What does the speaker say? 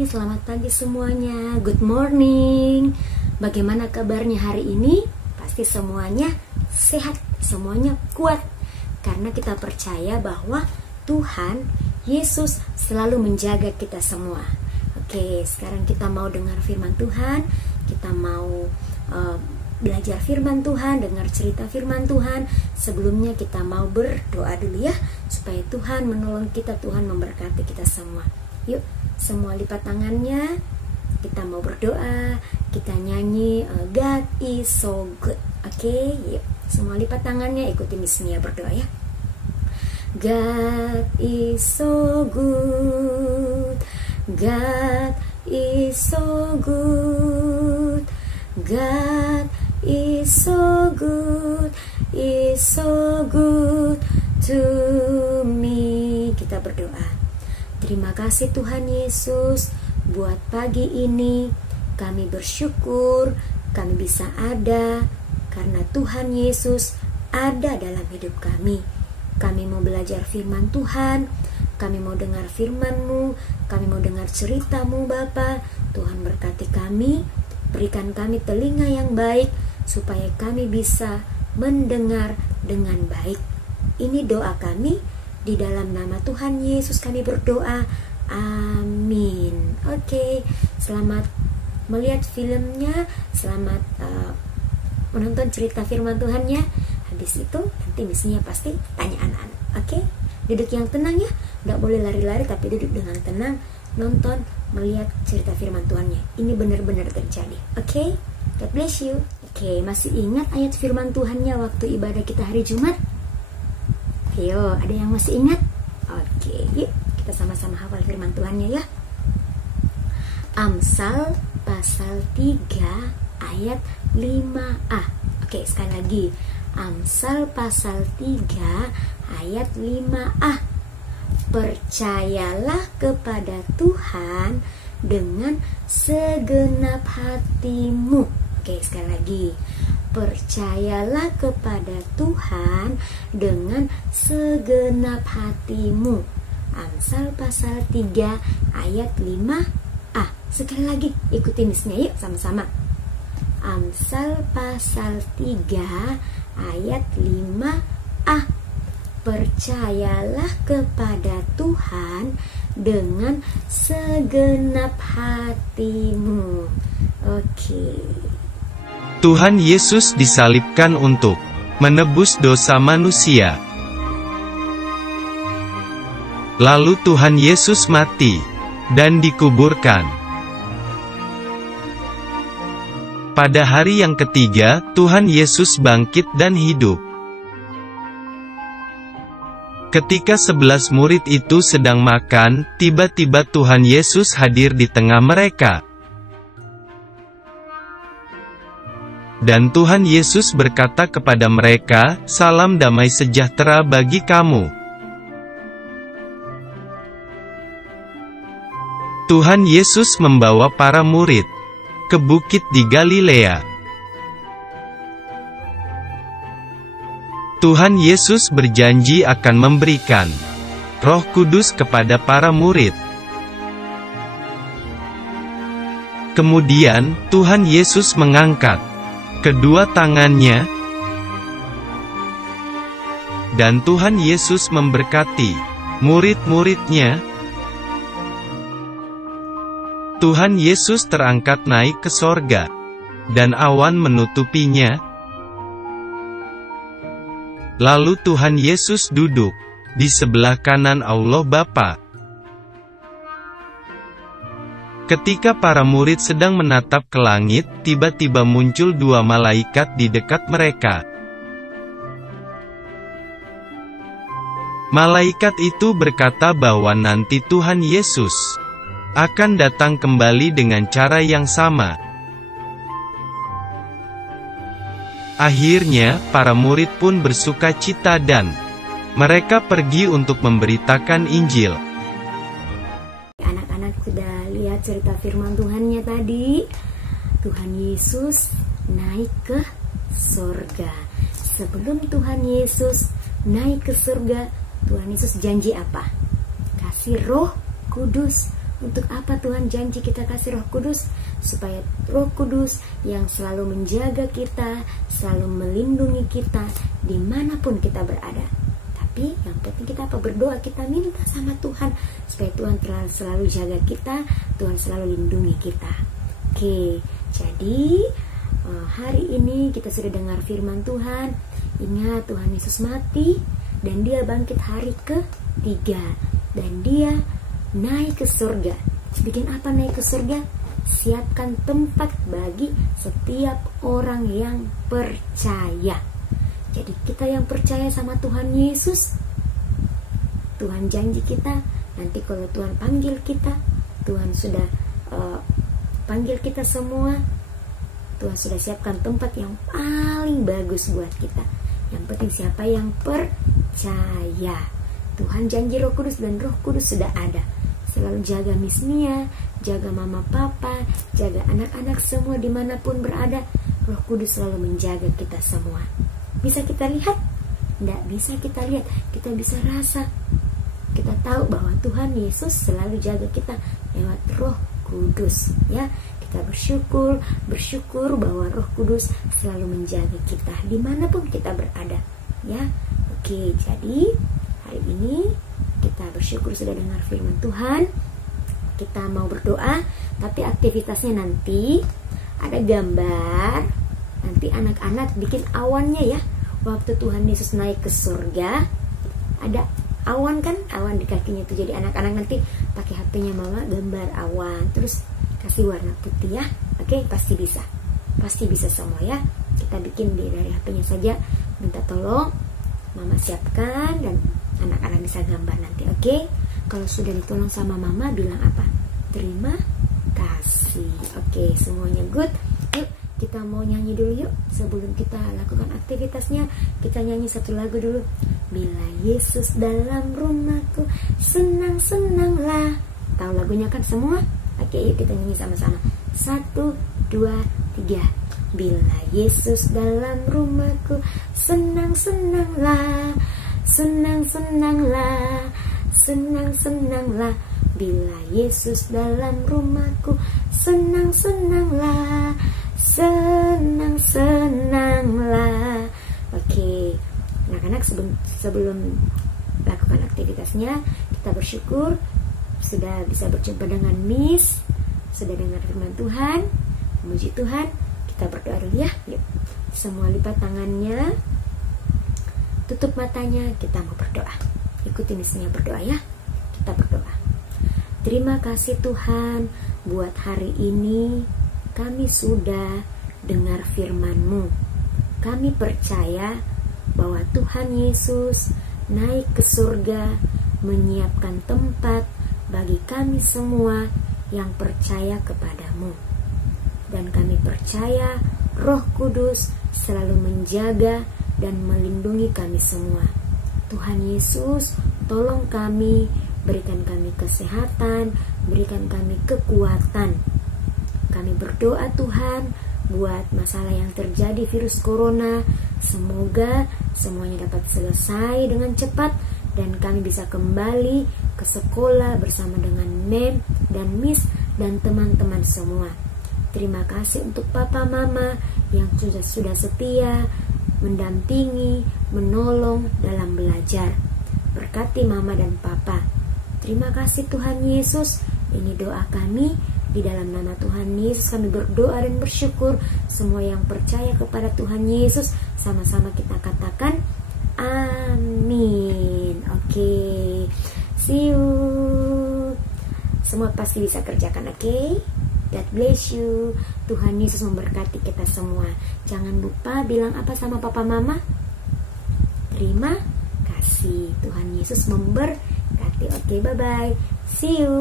Selamat pagi semuanya, good morning. Bagaimana kabarnya hari ini? Pasti semuanya sehat, semuanya kuat. Karena kita percaya bahwa Tuhan Yesus selalu menjaga kita semua. Oke, sekarang kita mau dengar firman Tuhan. Kita mau belajar firman Tuhan, dengar cerita firman Tuhan. Sebelumnya kita mau berdoa dulu ya, supaya Tuhan menolong kita, Tuhan memberkati kita semua. Yuk, semua lipat tangannya. Kita mau berdoa. Kita nyanyi God is so good. Oke, yuk. Semua lipat tangannya, ikuti Miss Mia berdoa ya. God is so good. God is so good. God is so good. Is so good to me. Kita berdoa. Terima kasih Tuhan Yesus, buat pagi ini kami bersyukur kami bisa ada karena Tuhan Yesus ada dalam hidup kami. Kami mau belajar firman Tuhan, kami mau dengar firman-Mu, kami mau dengar cerita-Mu Bapa. Tuhan berkati kami, berikan kami telinga yang baik supaya kami bisa mendengar dengan baik. Ini doa kami. Di dalam nama Tuhan Yesus kami berdoa. Amin. Oke, selamat melihat filmnya. Selamat menonton cerita firman Tuhannya. Habis itu nanti misinya pasti tanya anak-anak. Oke, duduk yang tenang ya. Nggak boleh lari-lari, tapi duduk dengan tenang. Nonton, melihat cerita firman Tuhannya. Ini benar-benar terjadi. Oke, God bless you. Oke, masih ingat ayat firman Tuhannya waktu ibadah kita hari Jumat? Ayo, ada yang masih ingat? Oke, yuk kita sama-sama hafal firman Tuhannya ya. Amsal pasal 3 ayat 5a. Oke, sekali lagi. Amsal pasal 3 ayat 5a. Percayalah kepada Tuhan dengan segenap hatimu. Oke, sekali lagi. Percayalah kepada Tuhan dengan segenap hatimu. Amsal pasal 3 ayat 5a. Sekali lagi, ikuti misnya yuk sama-sama. Amsal pasal 3 ayat 5a. Percayalah kepada Tuhan dengan segenap hatimu. Oke. Tuhan Yesus disalibkan untuk menebus dosa manusia. Lalu Tuhan Yesus mati dan dikuburkan. Pada hari yang ketiga, Tuhan Yesus bangkit dan hidup. Ketika 11 murid itu sedang makan, tiba-tiba Tuhan Yesus hadir di tengah mereka. Dan Tuhan Yesus berkata kepada mereka, "Salam damai sejahtera bagi kamu." Tuhan Yesus membawa para murid ke bukit di Galilea. Tuhan Yesus berjanji akan memberikan Roh Kudus kepada para murid. Kemudian, Tuhan Yesus mengangkat kedua tangannya, dan Tuhan Yesus memberkati murid-muridnya. Tuhan Yesus terangkat naik ke sorga, dan awan menutupinya. Lalu Tuhan Yesus duduk di sebelah kanan Allah Bapa. Ketika para murid sedang menatap ke langit, tiba-tiba muncul dua malaikat di dekat mereka. Malaikat itu berkata bahwa nanti Tuhan Yesus akan datang kembali dengan cara yang sama. Akhirnya, para murid pun bersuka cita dan mereka pergi untuk memberitakan Injil. Anak-anak sudah lihat cerita firman Tuhannya tadi. Tuhan Yesus naik ke surga. Sebelum Tuhan Yesus naik ke surga, Tuhan Yesus janji apa? Kasih Roh Kudus Untuk apa Tuhan janji kita kasih Roh Kudus? Supaya Roh Kudus yang selalu menjaga kita, selalu melindungi kita dimanapun kita berada. Tapi yang penting kita berdoa, kita minta sama Tuhan supaya Tuhan selalu jaga kita, Tuhan selalu lindungi kita. Oke, jadi hari ini kita sudah dengar firman Tuhan. Ingat, Tuhan Yesus mati dan dia bangkit hari ke-3 dan dia naik ke surga. Bikin apa naik ke surga? Siapkan tempat bagi setiap orang yang percaya. Jadi kita yang percaya sama Tuhan Yesus, Tuhan janji kita nanti kalau Tuhan panggil kita, Tuhan sudah panggil kita semua, Tuhan sudah siapkan tempat yang paling bagus buat kita. Yang penting siapa yang percaya. Tuhan janji Roh Kudus dan Roh Kudus sudah ada. Selalu jaga Miss Mia, jaga mama papa, jaga anak-anak semua dimanapun berada. Roh Kudus selalu menjaga kita semua. Bisa kita lihat? Tidak bisa kita lihat, kita bisa rasa. Kita tahu bahwa Tuhan Yesus selalu jaga kita lewat Roh Kudus, ya. Kita bersyukur bahwa Roh Kudus selalu menjaga kita dimanapun kita berada, ya. Oke, jadi hari ini kita bersyukur sudah dengar firman Tuhan. Kita mau berdoa, tapi aktivitasnya nanti ada gambar. Nanti anak-anak bikin awannya ya. Waktu Tuhan Yesus naik ke surga, ada awan kan, awan di kakinya itu. Jadi anak-anak nanti pakai HP-nya mama gambar awan, terus kasih warna putih ya. Oke, pasti bisa. Pasti bisa semua ya. Kita bikin dari HP-nya saja. Minta tolong mama siapkan dan anak-anak bisa gambar nanti. Oke. Kalau sudah ditolong sama mama bilang apa? Terima kasih. Oke, semuanya good. Yuk, kita mau nyanyi dulu yuk. Sebelum kita lakukan aktivitasnya, kita nyanyi satu lagu dulu. Bila Yesus dalam rumahku, senang-senanglah. Tahu lagunya kan semua? Oke, yuk kita nyanyi sama-sama. 1, 2, 3. Bila Yesus dalam rumahku, senang-senanglah. Senang-senanglah, senang-senanglah. Bila Yesus dalam rumahku, senang-senanglah, senang-senanglah. Oke, anak-anak sebelum lakukan aktivitasnya, kita bersyukur sudah bisa berjumpa dengan Miss, sudah dengar firman Tuhan, memuji Tuhan. Kita berdoa dulu ya. Yuk, semua lipat tangannya, tutup matanya, kita mau berdoa. Ikuti Miss Mia berdoa ya. Kita berdoa. Terima kasih Tuhan, buat hari ini kami sudah dengar firman-Mu. Kami percaya bahwa Tuhan Yesus naik ke surga, menyiapkan tempat bagi kami semua yang percaya kepada-Mu. Dan kami percaya Roh Kudus selalu menjaga dan melindungi kami semua. Tuhan Yesus, tolong kami, berikan kami kesehatan, berikan kami kekuatan. Kami berdoa Tuhan buat masalah yang terjadi virus corona, semoga semuanya dapat selesai dengan cepat dan kami bisa kembali ke sekolah bersama dengan Mem dan Miss dan teman-teman semua. Terima kasih untuk Papa Mama yang sudah setia mendampingi, menolong dalam belajar. Berkati Mama dan Papa. Terima kasih Tuhan Yesus. Ini doa kami di dalam nama Tuhan Yesus. Kami berdoa dan bersyukur. Semua yang percaya kepada Tuhan Yesus, sama-sama kita katakan amin. Oke, see you. Semua pasti bisa kerjakan, oke? God bless you. Tuhan Yesus memberkati kita semua. Jangan lupa bilang apa sama Papa Mama? Terima kasih. Tuhan Yesus memberkati. Oke, bye-bye. See you.